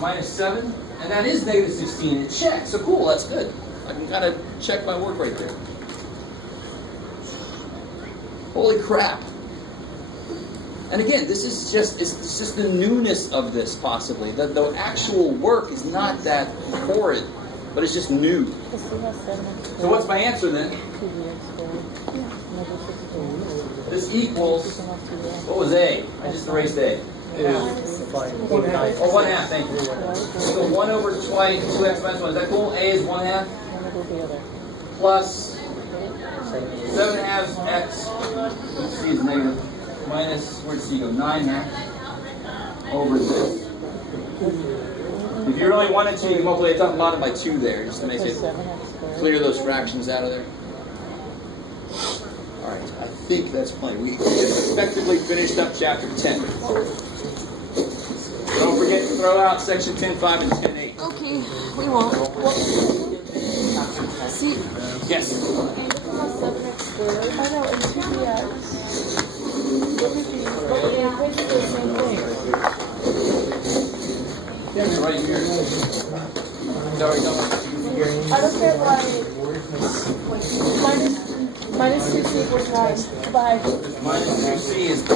minus 7. And that is negative 16. It checks. So cool, that's good. I can kind of check my work right there. Holy crap. And again, this is just, it's just the newness of this, possibly. The actual work is not that horrid, but it's just new. So what's my answer then? This equals, what was A? I just erased A. Oh, 1/2, thank you. So 1 over 2x minus 1, is that cool? A is 1/2 plus 7/2 x, C is negative, minus, where does C go? 9/2 over this. If you really wanted to, you can multiply the top and bottom by 2 there, just to make it clear those fractions out of there. Alright, I think that's plenty. We effectively finished up chapter 10. Don't forget to throw out section 10.5 and 10.8. Okay, we won't. See? Yes. Okay, look at 7x squared. I know, and 2bx. But they equate to the same thing. Yeah, right here. Sorry, don't. I don't get why minus 2c equals 9 by Minus 2c is the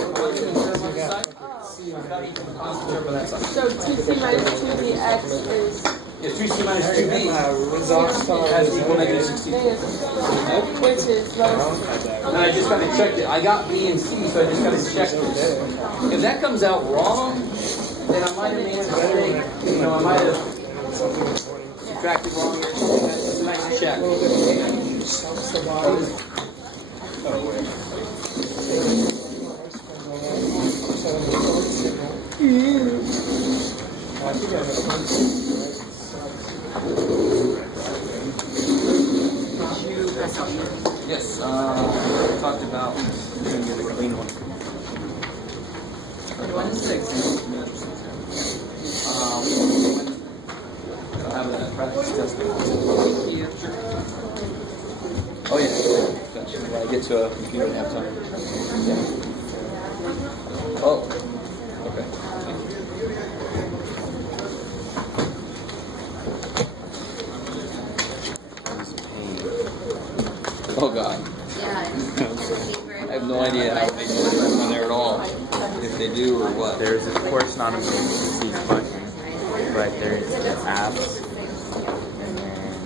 side. so 2c minus 2bx is Yeah, 2c minus 2b has equal negative 16. which is relative. And I just kind of checked it. I got b and c, so I just kind of checked this. If that comes out wrong, then I might have made a mistake. You know, I might have subtracted wrong. It's a nice check. Yes, we talked about the clean one. I'll have that practice test. Oh yeah, gotcha. When I get to a computer and have time. Yeah. Oh, okay. Oh god. I have no idea how they do it on there at all. If they do or what. There's of course not a C button, but there's the apps, and then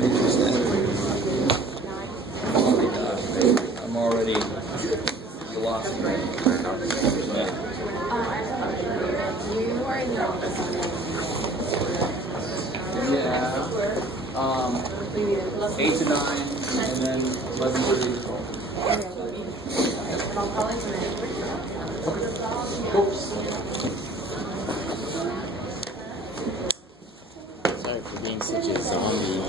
Interesting. Oh my god. I'm already lost. Yeah. Yeah. 8 to 9, and then 11 to 12. Oops. sorry for being such a zombie.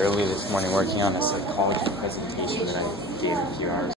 Early this morning working on a psychology presentation that I gave a few hours